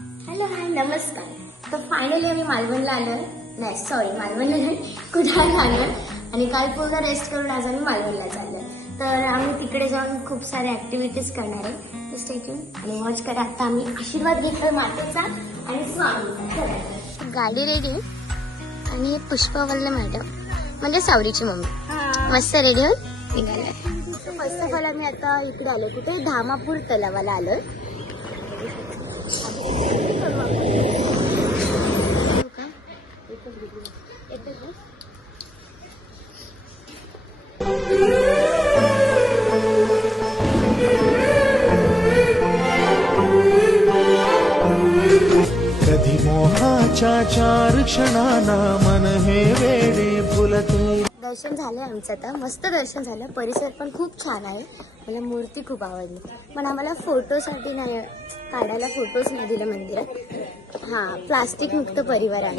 Hello hi नमस्कार. तर finally आम्ही मालवणला आलोय. नाही सॉरी, मालवणला नाही, कुडाळला आलोय. आणि काल पूर्ण रेस्ट करून आज आम्ही मालवणला चाललोय. तर आम्ही तिकडे जाऊन खूप साऱ्या ऍक्टिव्हिटीज करणार आहे. स्टे ट्यून आणि वॉच करा. आता आम्ही आशीर्वाद घेतोय मातेचा आणि स्वामीचा. गाडी रेडी आणि पुष्पवल्ल मॅडम म्हणजे सावरीची मम्मी मस्त रेडी होऊन निघालाय. फर्स्ट ऑफ ऑल आम्ही आता इकडे आलो, कुठे धामापूर तलावाला आलोय. कधी मोहाच्या चार क्षणाना मन हे वेडे फुलते. दर्शन झालंय आमचं, आता मस्त दर्शन झालं. परिसर पण खूप छान आहे. मला मूर्ती खूप आवडली, पण आम्हाला फोटोसाठी नाही काढायला फोटोज नाही दिले मंदिरात. हा प्लास्टिक मुक्त परिवार आहे.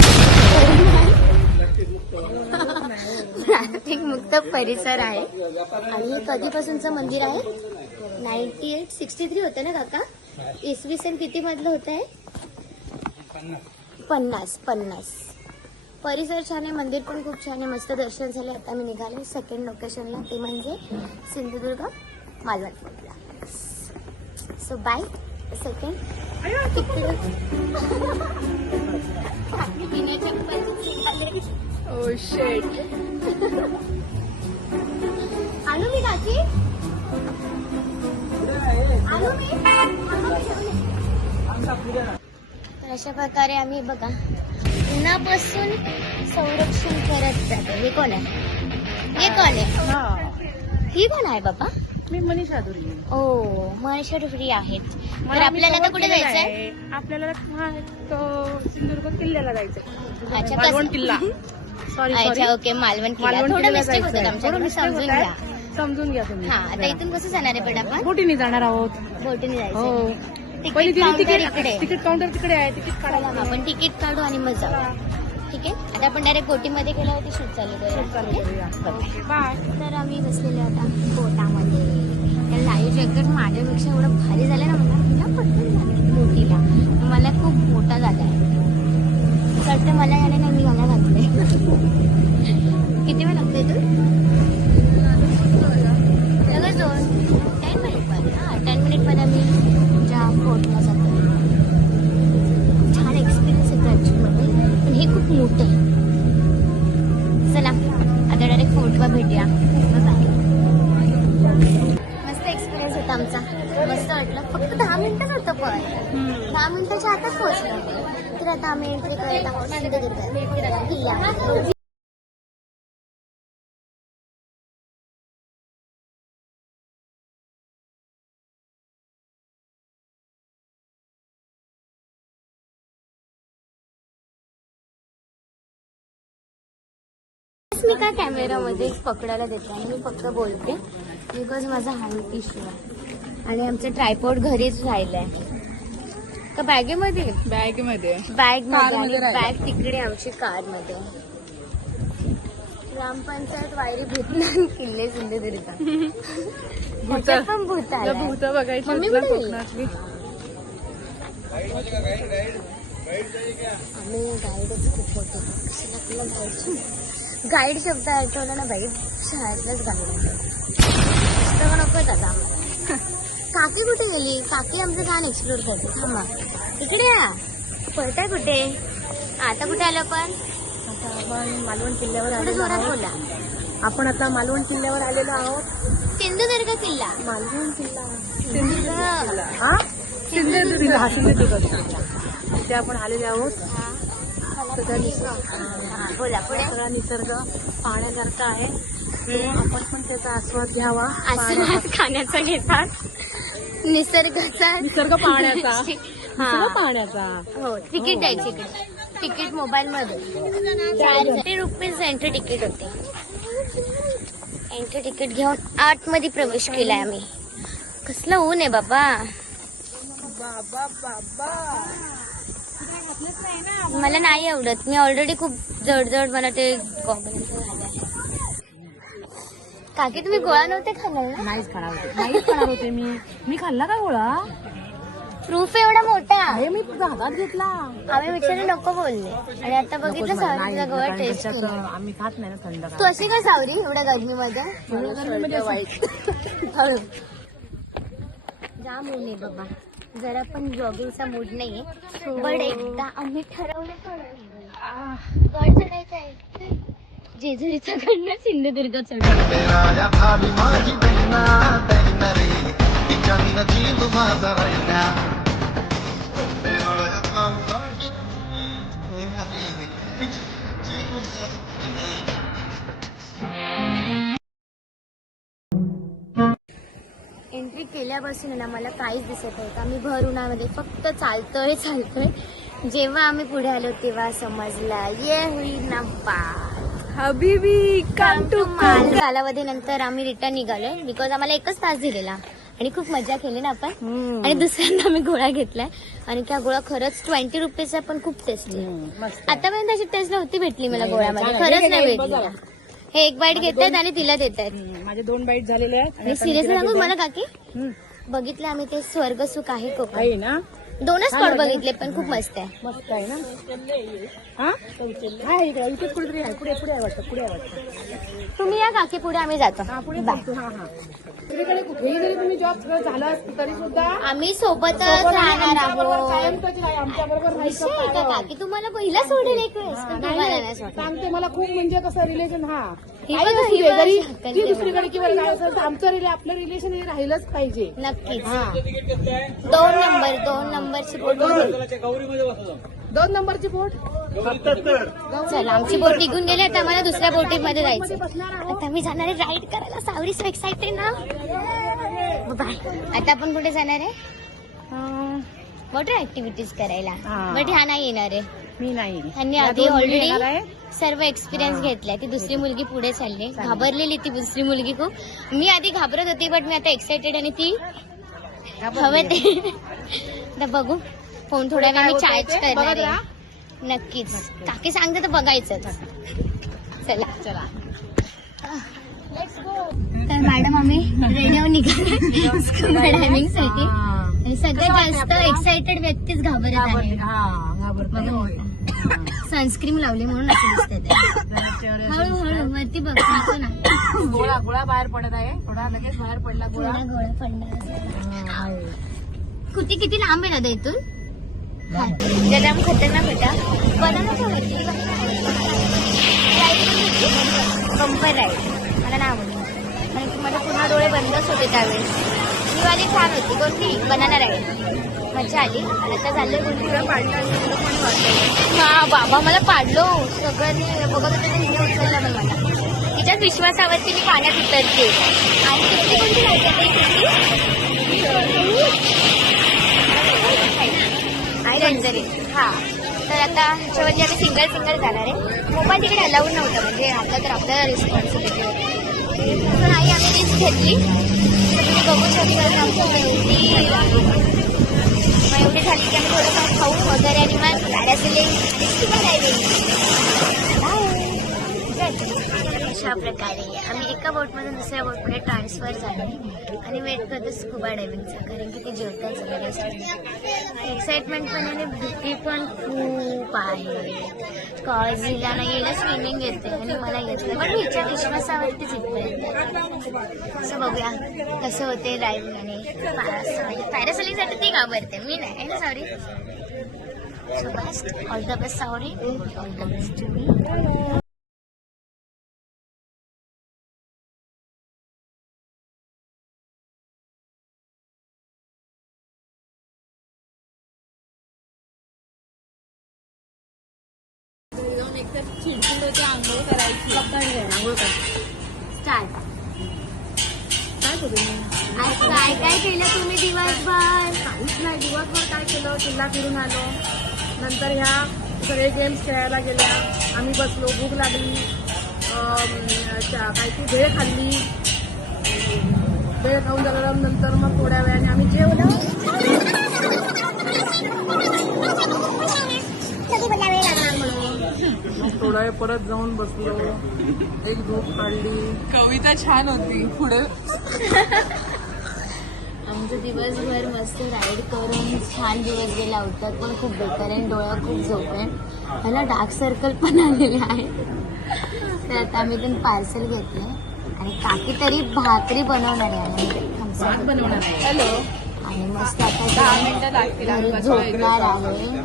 प्लास्टिक मुक्त परिसर आहे. आणि कधीपासूनचं मंदिर आहे? 9863 होतं ना काका? इसवी सन किती मधलं होतं आहे? 50. परिसर छान आहे, मंदिर पण खूप छान आहे. मस्त दर्शन झाले. आता मी निघाले सेकंड लोकेशनला, ते म्हणजे Sindhudurg Malvan. So by second. Oh shit. आलो मी काकी, आलो मी. तर अशा प्रकारे आम्ही बघा उन्हापासून संरक्षण करत जातो. हे कोण आहे? हे कोण आहे? ही कोण आहे बाबा? मी मनीषा धुरी. ओ मनीषा फ्री आहेत. तर आपल्याला आता कुठे जायचंय? आपल्याला सिंधुदुर्ग किल्ल्याला जायचंय. अच्छा मालवण कसं? किल्ला. सॉरी अच्छा ओके, मालवण किल्ला. मालवण थोडं किल्ल्याला मिस्टेक होतं जायचंय. आमच्याकडून, थोडं समजून mistake घ्या. होतंय. समजून घ्या तुम्ही. हा आता इथून कसं जाणार आहे पण आपण? बोटीने जाणार आहोत. बोटीने हो. जायचं. पहिली तिकीट तिकीट काउंटर इकडे. तिकीट काउंटर तिकडे आहे. तिकीट चला काढा. मग आपण तिकीट काढू आणि मग जाऊ. ठीक आहे. आता आपण डायरेक्ट बोटीमध्ये गेल्यावरती शूट चालू करूया. Okay bye. तर आम्ही बसलेलो आता बोटामध्ये. त्या लाईव्ह जॅकेट माझ्यापेक्षा एवढं भारी झालं ना, मला पटकन झालं बोटीला. मला खूप मोठा झाला आहे. वाटतं मला याने नाही, मी घाला घातलंय. किती वेळ लागतोय तू? लगेच 10 मिनिट मध्ये. हा 10 मिनिट मध्ये आम्ही तुमच्या बोटला जातो. छान एक्सपिरियन्स येतो ऍक्च्युअली, पण हे खूप मोठं आहे. चला आता डायरेक्ट फोर्टला भेटूया. मस्त एक्सपिरियन्स होता आमचा. मस्त वाटलं. फक्त 10 मिनिटच होतं, पण 10 मिनिटाच्या आतच पोहोचलो. तर आता आम्ही एंट्री करत आहोत सिंधुदुर्ग किल्ला. मी का कॅमेरामध्ये पकडायला देते आणि मी फक्त बोलते बिकॉज माझा हाईट इश्यू आहे. आणि आमचं ट्रायपॉड घरीच राहिलंय का बॅगेमध्ये? बॅग मध्ये बॅग बॅग तिकडे आमची कार मध्ये. ग्रामपंचायत वायरी भूतनाथ किल्ले सिंधुदुर्ग. त्याच्यात पण भूत आलाय. भूत बघायची मम्मी होती ना कुठे गेली? कोकणातली. आम्ही गाईडच खूप होतो. कशाला आपल्याला गाईड शब्द ऐकवला ना बाई, शाळेतलंच गाईड तर नकोच आता आम्हाला. काकी कुठे गेली? काकी आमचं छान एक्सप्लोर करतो. थांबा इकडे या. पळताय कुठे? आता कुठे आलो आपण? आता आपण मालवण किल्ल्यावर थोडं आलेलो जोरात आहोत. बोला. आपण आता मालवण किल्ल्यावर आलेलो आहोत. सिंधुदुर्ग किल्ला. मालवण किल्ला. सिंधुदुर्ग. हा सिंधुदुर्ग. हा सिंधुदुर्ग. तिथे आपण आलेले आहोत. सगळा निसर्ग, बोला पुढे. सगळा निसर्ग पाहण्यासारखा आहे. आपण पण त्याचा आस्वाद घ्यावा. आशीर्वाद खाण्याचा घेतात. निसर्गाचा निसर्ग पाहण्याचा. हा. निसर्ग पाहण्याचा. हो तिकीट द्यायची इकडे. तिकीट मोबाईल मध्ये 4 रुपीज एंट्री तिकीट होते. एंट्री तिकीट घेऊन आतमध्ये प्रवेश केलाय आम्ही. कसलं ऊन आहे बाबा. मला नाही आवडत. मी ऑलरेडी खूप जड मला ते गॉगल झालंय. काकी तुम्ही गोळा नव्हते खाणार ना? नाहीच खाणार होते मी खाल्ला का गोळा? प्रूफ एवढा मोठा हे मी तुझा हातात घेतला. आम्ही विचारले नको बोलले आणि आता बघितलं सावरीचा गवळ टेस्ट त्याच्यात केला. आम्ही खात नाही ना थंड. तू अशी काय सावरी एवढ्या गर्मीमध्ये जाम ऊन आहे बाबा. जरा पण जॉगिंगचा मूड नाहीये पण एकदा आम्ही ठरवलं गड चढायचं आहे. जेजुरीचा गड ना सिंधुदुर्ग चढायचं. तेरा भावी माझी बहिणा बहिण रे तिच्या जीव माझा राहिला एंट्री केल्यापासून ना मला काहीच दिसत नव्हतं. आम्ही भर उन्हामध्ये फक्त चालतोय. जेव्हा आम्ही पुढे आलो तेव्हा समजला ये होईल ना हबीबी कम टू माल. कालावधीनंतर आम्ही रिटर्न निघालोय बिकॉज आम्हाला एकच तास दिलेला आणि खूप मजा केली ना आपण. आणि दुसऱ्यांदा आम्ही गोळा घेतलाय आणि त्या गोळा खरंच 20 रुपीजचा पण खूप टेस्टी. आतापर्यंत अशी टेस्ट नव्हती भेटली मला गोळ्यामध्ये. खरंच नाही भेटली. हे एक बाईट घेतात आणि तिला देतात. माझे 2 बाईट झालेले आहेत. आणि सिरियसली सांगू मला काकी बघितलं आम्ही ते स्वर्ग सुख आहे कोकण. आहे ना, 2च स्पॉट बघितले पण खूप मस्त आहे. मस्त आहे ना. हा इकडे इथेच कुठेतरी आहे. पुढे आहे वाटतं. पुढे आहे वाटतं. तुम्ही या काकी पुढे आम्ही जातो. पुढे बघतो. दुसरीकडे कुठेही जरी तुम्ही जॉब झाला असतो तरी सुद्धा आम्ही सोबतच राहणार आहोत. आमच्या बरोबर विषय आहे का काकी तुम्हाला पहिला सोडेल एक वेळेस पण तुम्हाला नाही सोडेल. सांगते मला खूप म्हणजे कसं रिलेशन ही काही बघा, असू ही दे, बघा, जरी शकल ती तेव्हा. दुसरीकडे किंवा काय असेल तर आमचं आपलं रिलेशन हे राहिलंच पाहिजे. नक्कीच. हा 2 नंबरची बोट. 2 नंबरची बोट. चला आमची बोट निघून गेली. आता आम्हाला दुसऱ्या बोटीमध्ये जायचं. आता आम्ही जाणार आहे राईड करायला. सावरी सो एक्साइटेड ना. बाय. आता आपण कुठे जाणार आहे वॉटर ऍक्टिव्हिटीज करायला. बट ह्या नाही येणार आहे. मी नाही. त्यांनी या आधी 2 मुली ऑलरेडी येणार आहे. सर्व एक्सपिरियन्स घेतलाय. ती दुसरी मुलगी पुढे चालली. घाबरलेली ती दुसरी मुलगी खूप. मी आधी घाबरत होती बट मी आता एक्साइटेड आणि ती हवे ते आता बघू. फोन थोड्या वेळ मी चार्ज करणार आहे. नक्कीच काकी सांगते तर बघायचं. चला तर मॅडम आम्ही रेडिओ निघालो स्कुबा डायव्हिंग साठी. आणि सगळ्यात जास्त एक्साइटेड व्यक्तीच घाबरत आहे. सनस्क्रीन लावली म्हणून असं दिसतंय ते. हळूहळू वरती बघ सांगतो ना. गोळा बाहेर पडत आहे. थोडा लगेच बाहेर पडला गोळा. गोळा पडणार. किती लांब आहे दादा इथून. जरा खतरनाक होता. बनानाच्या वरती बंपर राईड मला नाही आवडली. आणि माझे पूर्ण डोळे बंदच होते त्यावेळेस. ही वाली छान होती. कोणती बनाना राईड मजा आली. आणि आता झालं कोणती हा बाबा मला पाडलो. सगळ्यांनी बघत होते हिने उचलला पण मला. तिच्याच विश्वासावरती मी पाण्यात उतरते. आणि तिथे कोणती राईड आहे रंजरी. हा तर आता ह्याच्यावरती आम्ही सिंगल जाणार आहे. मोबाईल तिकडे अलाउड नव्हतं म्हणजे आता तर आपल्याला रिस्पॉन्सिबिलिटी होती. पण आई आम्ही रिस्क घेतली. तर तुम्ही बघू शकता आमच्या एवढी झाली की आम्ही थोडंफार खाऊ वगैरे आणि मग पॅरासेलिंग आणि स्कुबा डायव्हिंग. अशा प्रकारे आम्ही एका बोटमधून दुसऱ्या बोटमध्ये ट्रान्सफर झालो आणि वेट करतो स्कुबा डायव्हिंगचा. कारण की ते जेवताच वगैरे एक्साइटमेंट पण आणि भीती पण खूप आहे. कॉलेजला नाही येणं स्विमिंग येते आणि मला येते पण हिच्या विश्वासावरतीच इथपर्यंत. असं बघूया कसं होते ड्रायव्हिंग आणि पॅरासेलिंगसाठी ती घाबरते मी नाही ना. Sorry. So best all the best sorry all the best to me. चिडचिड होते. आंघोळ करायची. स्टार्ट. काय करू आज काय केलं तुम्ही दिवसभर. काहीच नाही. दिवसभर काय केलं. किल्ला फिरून आलो. नंतर ह्या सगळे गेम्स खेळायला गेल्या. आम्ही बसलो. भूक लागली. काय ती भेळ खाल्ली. भेळ खाऊन झाल्यानंतर मग थोड्या वेळाने आम्ही जेवलो. थोडा वेळ परत जाऊन बसलो. एक झोप काढली. कविता छान होती. पुढे आमचं दिवसभर मस्त राईड करून छान दिवस गेला होता, पण खूप बेकार आहे, डोळा खूप झोप आहे, मला डार्क सर्कल पण आलेले आहे. तर आता आम्ही पण पार्सल घेतले आणि काकी तरी भाकरी बनवणार आहे हॅलो. आणि मस्त 10 मिनिटं लागतील. आता आम्ही घरी बसलो झोपणार इथे. आहे.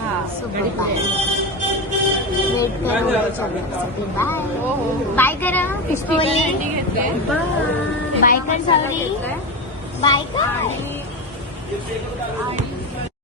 हा. वेट करू. बाय हो हो बाय करा पुष्पवल्ली. अंडी घेतले. बाय कर सावरी. बाय कर. आणि